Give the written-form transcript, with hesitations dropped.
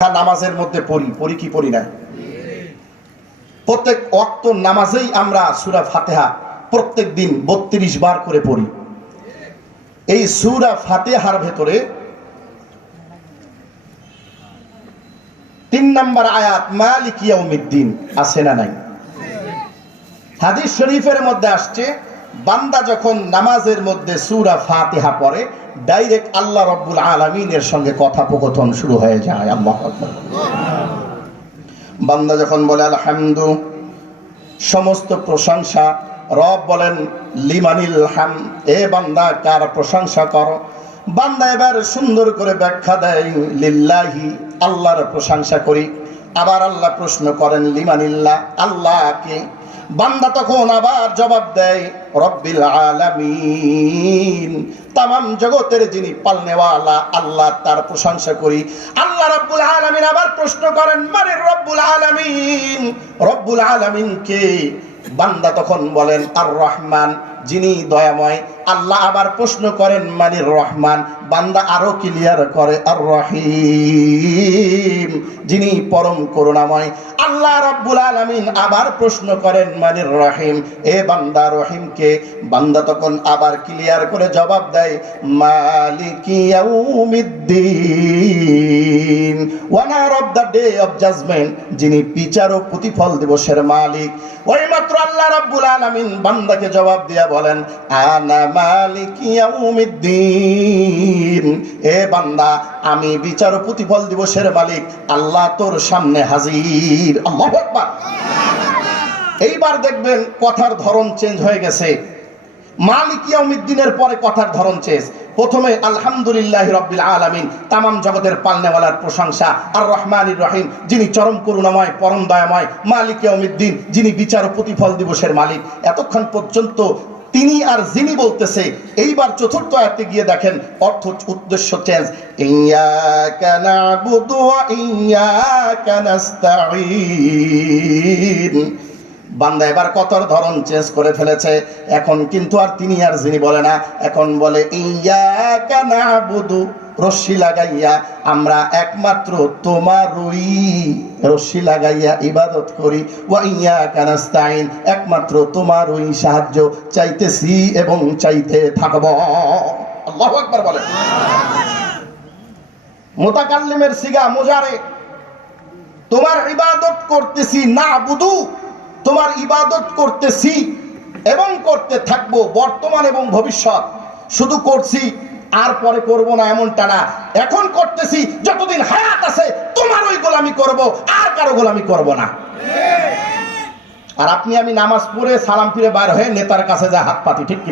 নামাজের মধ্যে পড়ি কি পড়ি না? প্রত্যেক ওয়াক্ত নামাজেই আমরা সূরা ফাতিহা প্রত্যেক দিন 32 বার করে পড়ি। এই সূরা ফাতিহার ভেতরে 3 নম্বর আয়াত মালিক ইয়াউমিদ্দিন আছে না নাই? হাদিস শরীফের মধ্যে আসছে, বান্দা যখন নামাজের মধ্যে সূরা ফাতিহা পড়ে ডাইরেক্ট আল্লাহ রাব্বুল আলামিনের সঙ্গে কথোপকথন শুরু হয়ে যায়। আল্লাহু আকবার। বান্দা যখন বলে আলহামদু, সমস্ত প্রশংসা, রব বলেন লিমানিল হাম, এ বান্দা কার প্রশংসা করো? বান্দা এবার সুন্দর করে ব্যাখ্যা দেয় লিল্লাহি, আল্লাহর প্রশংসা করি। আবার আল্লাহ প্রশ্ন করেন লিমানিল্লাহ, আল্লাহকে। বান্দা তখন আবার জবাব দেয় রব্বিল আলামিন, তামাম জগতের যিনি পালনেওয়ালা আল্লাহ, তার প্রশংসা করি। আল্লাহ রব্বুল আলামিন আবার প্রশ্ন করেন মানে রব্বুল আলামিন, রব্বুল আলামিন কে? বান্দা তখন বলেন আর রহমান, যিনি দয়াময়। আল্লাহ আবার প্রশ্ন করেন মানির রহমান। বান্দা আরো ক্লিয়ার করে আর রহিম, যিনি পরম করুণাময়। আল্লাহ রাব্বুল আলামিন আবার প্রশ্ন করেন মানির রহিম, এ বান্দা রহিমকে? বান্দা তখন আবার ক্লিয়ার করে জবাব দেয় মালিকি ইয়াউমিদ্দিন, owner of the day of judgement, যিনি বিচার ও প্রতিফল দিবসের মালিক। ওই মাত্র আল্লাহ রাব্বুল আলামিন বান্দাকে জবাব দিয়া বলেন আনা মালিকি ইয়াউমিদ্দিন, এ বান্দা আমি বিচার ও প্রতিফল দিবসের মালিক, আল্লাহ তোর সামনে হাজির। আল্লাহু আকবার। এইবার দেখবেন কথার ধরন চেঞ্জ হয়ে গেছে। মালিক ইয়াউমিদ্দিনের পরে কথার ধরন চেঞ্জ। প্রথমে আলহামদুলিল্লাহি রাব্বিল আলামিন, তামাম জগতের পালনেওয়ালার প্রশংসা। আর রহমানির রহিম, যিনি চরম করুণাময় পরম দয়াময়। মালিক ইয়াউমিদ্দিন, যিনি বিচার ও প্রতিফল দিবসের মালিক। এতক্ষণ পর্যন্ত তিনি আর যিনি বলতেছে। এইবার চতুর্থ আয়াতে গিয়ে দেখেন অর্থ উদ্দেশ্য চেঞ্জ। ইয়াকা না'বুদু ওয়া ইয়াকা নাস্তাঈন। বান্দা এবার কথার ধরন চেঞ্জ করে ফেলেছে। এখন কিন্তু আর তিনি আর যিনি বলে না, এখন বলে ইয়াকা না'বুদু, রশ্মি লাগাইয়া আমরা একমাত্র তোমারই রশ্মি লাগাইয়া ইবাদত করি। ওয়া ইয়াকা নাস্তাঈন, একমাত্র তোমারই সাহায্য চাইতেছি এবং চাইতে থাকব। আল্লাহু আকবার বলেন। মুতাকাল্লিমের সিগা মুজারে, তোমার ইবাদত করতেছি, না'বুদু তোমার ইবাদত করতেছি এবং করতে থাকবো, বর্তমান এবং ভবিষ্যৎ। শুধু করছি আর পরে করব না এমনটা না, এখন করতেছি, যতদিন হায়াত আছে তোমার ওই গোলামি করব, আর কারো গোলামি করব না। আর আপনি আমি নামাজ পড়ে সালাম ফিরে বাইর হয়ে নেতার কাছে যা হাত পাতি, ঠিক কিনা?